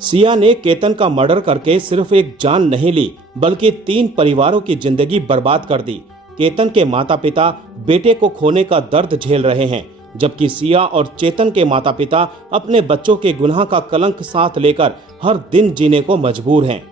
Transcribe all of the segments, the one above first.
सिया ने केतन का मर्डर करके सिर्फ एक जान नहीं ली बल्कि 3 परिवारों की जिंदगी बर्बाद कर दी। केतन के माता पिता बेटे को खोने का दर्द झेल रहे हैं, जबकि सिया और चेतन के माता पिता अपने बच्चों के गुनाह का कलंक साथ लेकर हर दिन जीने को मजबूर हैं।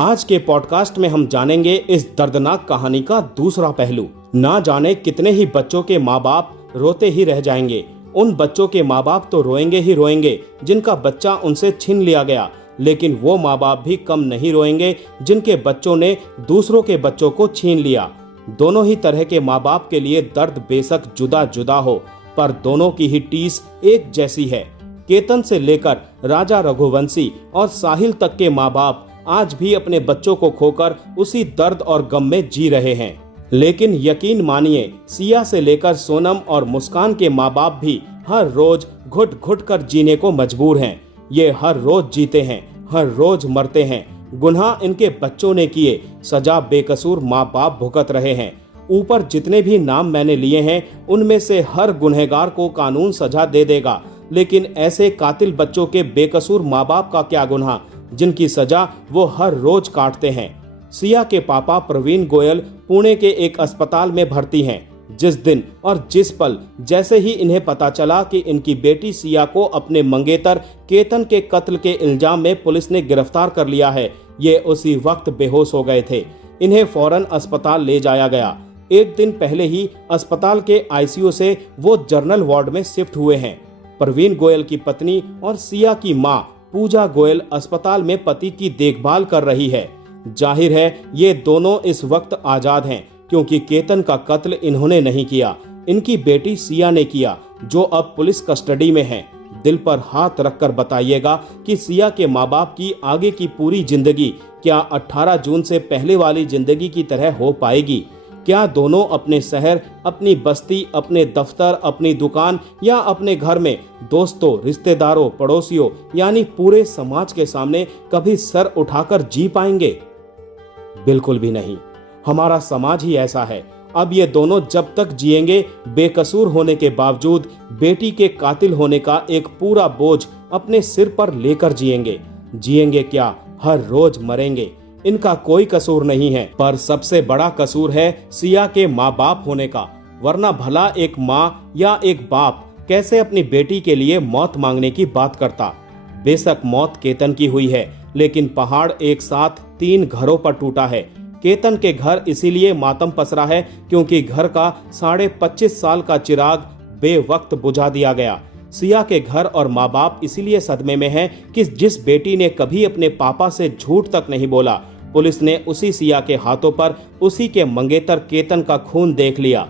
आज के पॉडकास्ट में हम जानेंगे इस दर्दनाक कहानी का दूसरा पहलू। ना जाने कितने ही बच्चों के माँ बाप रोते ही रह जाएंगे। उन बच्चों के माँ बाप तो रोएंगे ही रोएंगे जिनका बच्चा उनसे छीन लिया गया, लेकिन वो माँ बाप भी कम नहीं रोएंगे जिनके बच्चों ने दूसरों के बच्चों को छीन लिया। दोनों ही तरह के माँ बाप के लिए दर्द बेशक जुदा जुदा हो, पर दोनों की ही टीस एक जैसी है। केतन से लेकर राजा रघुवंशी और साहिल तक के माँ बाप आज भी अपने बच्चों को खोकर उसी दर्द और गम में जी रहे हैं। लेकिन यकीन मानिए, सिया से लेकर सोनम और मुस्कान के माँ बाप भी हर रोज घुट घुट कर जीने को मजबूर हैं। ये हर रोज जीते हैं, हर रोज मरते हैं। गुनाह इनके बच्चों ने किए, सजा बेकसूर माँ बाप भुगत रहे हैं। ऊपर जितने भी नाम मैंने लिए हैं उनमें से हर गुनहगार को कानून सजा दे देगा, लेकिन ऐसे कातिल बच्चों के बेकसूर माँ बाप का क्या गुनाह जिनकी सजा वो हर रोज काटते हैं। सिया के पापा प्रवीण गोयल पुणे के एक अस्पताल में भर्ती हैं। जिस दिन और जिस पल जैसे ही इन्हें पता चला कि इनकी बेटी सिया को अपने मंगेतर केतन के कत्ल के इल्जाम में पुलिस ने गिरफ्तार कर लिया है, ये उसी वक्त बेहोश हो गए थे। इन्हें फौरन अस्पताल ले जाया गया। एक दिन पहले ही अस्पताल के आईसीयू से वो जनरल वार्ड में शिफ्ट हुए हैं। प्रवीण गोयल की पत्नी और सिया की मां पूजा गोयल अस्पताल में पति की देखभाल कर रही है। जाहिर है ये दोनों इस वक्त आजाद हैं, क्योंकि केतन का कत्ल इन्होंने नहीं किया, इनकी बेटी सिया ने किया, जो अब पुलिस कस्टडी में है। दिल पर हाथ रखकर बताइएगा कि सिया के माँ बाप की आगे की पूरी जिंदगी क्या 18 जून से पहले वाली जिंदगी की तरह हो पाएगी? क्या दोनों अपने शहर, अपनी बस्ती, अपने दफ्तर, अपनी दुकान या अपने घर में दोस्तों, रिश्तेदारों, पड़ोसियों यानी पूरे समाज के सामने कभी सर उठाकर जी पाएंगे? बिल्कुल भी नहीं। हमारा समाज ही ऐसा है। अब ये दोनों जब तक जिएंगे, बेकसूर होने के बावजूद बेटी के कातिल होने का एक पूरा बोझ अपने सिर पर लेकर जिएंगे। जिएंगे क्या, हर रोज मरेंगे। इनका कोई कसूर नहीं है, पर सबसे बड़ा कसूर है सिया के माँ बाप होने का। वरना भला एक माँ या एक बाप कैसे अपनी बेटी के लिए मौत मांगने की बात करता? बेशक मौत केतन की हुई है, लेकिन पहाड़ एक साथ 3 घरों पर टूटा है। केतन के घर इसीलिए मातम पसरा है क्योंकि घर का 25.5 साल का चिराग बेवक्त बुझा दिया गया। सिया के घर और माँ बाप इसीलिए सदमे में हैं कि जिस बेटी ने कभी अपने पापा से झूठ तक नहीं बोला, पुलिस ने उसी सिया के हाथों पर उसी के मंगेतर केतन का खून देख लिया।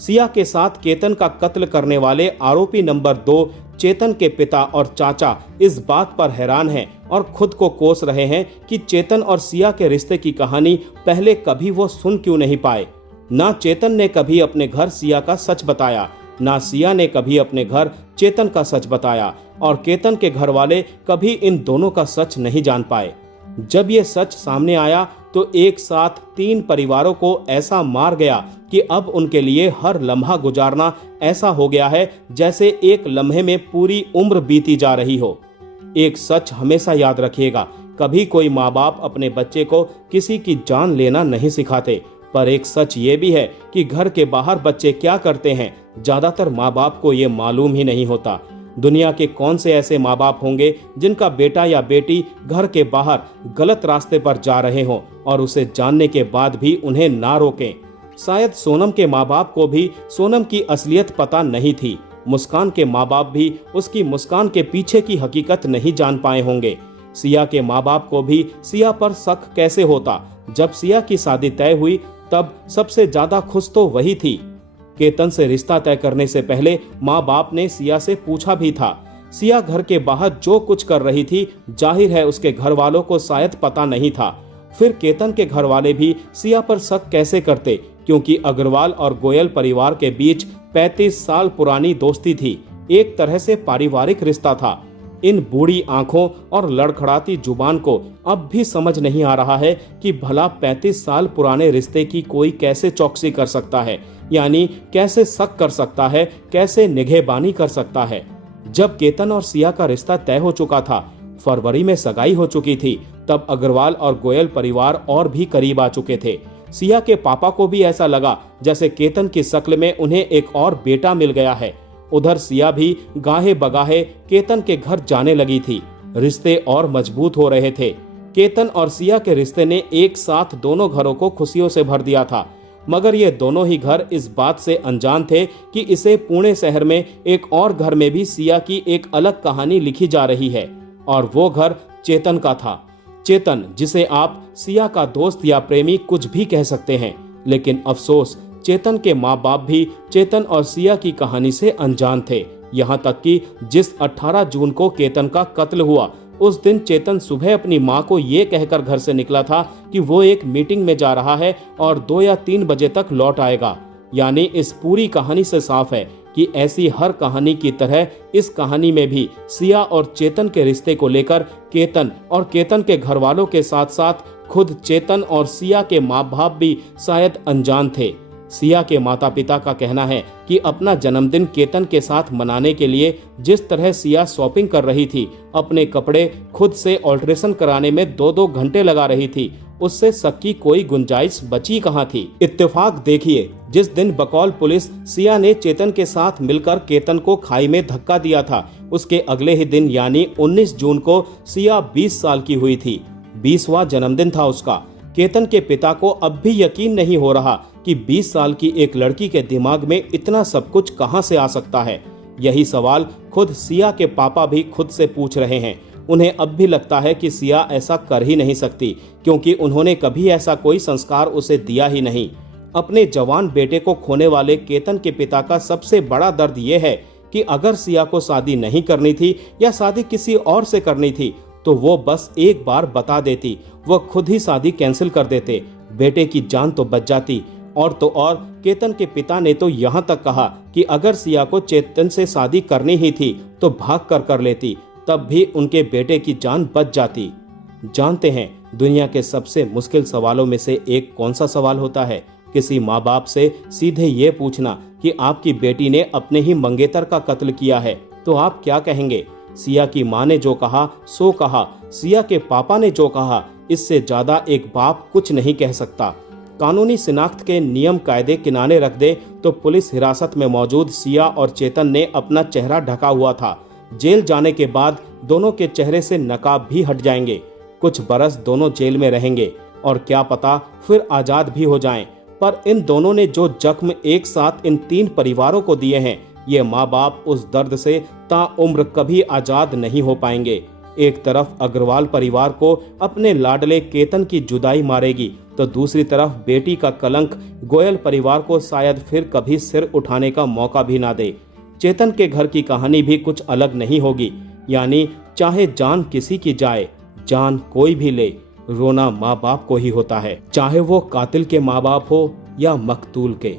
सिया के साथ केतन का कत्ल करने वाले आरोपी नंबर 2 चेतन के पिता और चाचा इस बात पर हैरान हैं और खुद को कोस रहे हैं कि चेतन और सिया के रिश्ते की कहानी पहले कभी वो सुन क्यों नहीं पाए। ना चेतन ने कभी अपने घर सिया का सच बताया, ना सिया ने कभी अपने घर चेतन का सच बताया, और केतन के घर वाले कभी इन दोनों का सच नहीं जान पाए। जब ये सच सामने आया तो एक साथ 3 परिवारों को ऐसा मार गया कि अब उनके लिए हर लम्हा गुजारना ऐसा हो गया है जैसे एक लम्हे में पूरी उम्र बीती जा रही हो। एक सच हमेशा याद रखिएगा, कभी कोई माँ बाप अपने बच्चे को किसी की जान लेना नहीं सिखाते, पर एक सच ये भी है कि घर के बाहर बच्चे क्या करते हैं ज्यादातर माँ बाप को ये मालूम ही नहीं होता। दुनिया के कौन से ऐसे माँ बाप होंगे जिनका बेटा या बेटी घर के बाहर गलत रास्ते पर जा रहे हों और उसे जानने के बाद भी उन्हें ना रोकें? शायद सोनम के माँ बाप को भी सोनम की असलियत पता नहीं थी। मुस्कान के माँ बाप भी उसकी मुस्कान के पीछे की हकीकत नहीं जान पाए होंगे। सिया के माँ बाप को भी सिया पर शक कैसे होता? जब सिया की शादी तय हुई तब सबसे ज्यादा खुश तो वही थी। केतन से रिश्ता तय करने से पहले माँ बाप ने सिया से पूछा भी था। सिया घर के बाहर जो कुछ कर रही थी, जाहिर है उसके घर वालों को शायद पता नहीं था। फिर केतन के घर वाले भी सिया पर शक कैसे करते, क्योंकि अग्रवाल और गोयल परिवार के बीच 35 साल पुरानी दोस्ती थी। एक तरह से पारिवारिक रिश्ता था। इन बूढ़ी आंखों और लड़खड़ाती जुबान को अब भी समझ नहीं आ रहा है कि भला 35 साल पुराने रिश्ते की कोई कैसे चौकसी कर सकता है, यानी कैसे शक कर सकता है, कैसे निगहबानी कर सकता है। जब केतन और सिया का रिश्ता तय हो चुका था, फरवरी में सगाई हो चुकी थी, तब अग्रवाल और गोयल परिवार और भी करीब आ चुके थे। सिया के पापा को भी ऐसा लगा जैसे केतन की शक्ल में उन्हें एक और बेटा मिल गया है। उधर सिया भी गाहे बगाहे केतन के घर जाने लगी थी। रिश्ते और मजबूत हो रहे थे। केतन और सिया के रिश्ते ने एक साथ दोनों घरों को खुशियों से भर दिया था, मगर ये दोनों ही घर इस बात से अनजान थे कि इसे पुणे शहर में एक और घर में भी सिया की एक अलग कहानी लिखी जा रही है, और वो घर चेतन का था। चेतन, जिसे आप सिया का दोस्त या प्रेमी कुछ भी कह सकते हैं, लेकिन अफसोस चेतन के माँ बाप भी चेतन और सिया की कहानी से अनजान थे। यहाँ तक कि जिस 18 जून को केतन का कत्ल हुआ, उस दिन चेतन सुबह अपनी माँ को ये कहकर घर से निकला था कि वो एक मीटिंग में जा रहा है और 2 या 3 बजे तक लौट आएगा। यानी इस पूरी कहानी से साफ है कि ऐसी हर कहानी की तरह इस कहानी में भी सिया और चेतन के रिश्ते को लेकर केतन और केतन के घर वालों के साथ साथ खुद चेतन और सिया के माँ बाप भी शायद अनजान थे। सिया के माता पिता का कहना है कि अपना जन्मदिन केतन के साथ मनाने के लिए जिस तरह सिया शॉपिंग कर रही थी, अपने कपड़े खुद से ऑल्ट्रेशन कराने में 2-2 घंटे लगा रही थी, उससे शक की कोई गुंजाइश बची कहाँ थी। इत्तेफाक देखिए, जिस दिन बकौल पुलिस सिया ने चेतन के साथ मिलकर केतन को खाई में धक्का दिया था, उसके अगले ही दिन यानी 19 जून को सिया 20 साल की हुई थी। 20वां जन्मदिन था उसका। केतन के पिता को अब भी यकीन नहीं हो रहा कि 20 साल की एक लड़की के दिमाग में इतना सब कुछ कहां से आ सकता है। यही सवाल खुद सिया के पापा भी खुद से पूछ रहे हैं। उन्हें अब भी लगता है कि सिया ऐसा कर ही नहीं सकती, क्योंकि उन्होंने कभी ऐसा कोई संस्कार उसे दिया ही नहीं। अपने जवान बेटे को खोने वाले केतन के पिता का सबसे बड़ा दर्द यह है कि अगर सिया को शादी नहीं करनी थी या शादी किसी और से करनी थी, तो वो बस एक बार बता देती, वो खुद ही शादी कैंसिल कर देते, बेटे की जान तो बच जाती। और तो और केतन के पिता ने तो यहाँ तक कहा कि अगर सिया को चेतन से शादी करनी ही थी तो भाग कर लेती, तब भी उनके बेटे की जान बच जाती। जानते हैं दुनिया के सबसे मुश्किल सवालों में से एक कौन सा सवाल होता है? किसी माँ बाप से सीधे ये पूछना कि आपकी बेटी ने अपने ही मंगेतर का कत्ल किया है, तो आप क्या कहेंगे? सिया की माँ ने जो कहा सो कहा, सिया के पापा ने जो कहा, इससे ज्यादा एक बाप कुछ नहीं कह सकता। कानूनी शिनाख्त के नियम कायदे किनारे रख दे तो पुलिस हिरासत में मौजूद सिया और चेतन ने अपना चेहरा ढका हुआ था। जेल जाने के बाद दोनों के चेहरे से नकाब भी हट जाएंगे। कुछ बरस दोनों जेल में रहेंगे और क्या पता फिर आजाद भी हो जाएं। पर इन दोनों ने जो जख्म एक साथ इन 3 परिवारों को दिए हैं, ये माँ बाप उस दर्द से ताउम्र कभी आजाद नहीं हो पाएंगे। एक तरफ अग्रवाल परिवार को अपने लाडले केतन की जुदाई मारेगी, तो दूसरी तरफ बेटी का कलंक गोयल परिवार को शायद फिर कभी सिर उठाने का मौका भी ना दे। चेतन के घर की कहानी भी कुछ अलग नहीं होगी। यानी चाहे जान किसी की जाए, जान कोई भी ले, रोना माँ बाप को ही होता है, चाहे वो कातिल के माँ बाप हो या मकतूल के।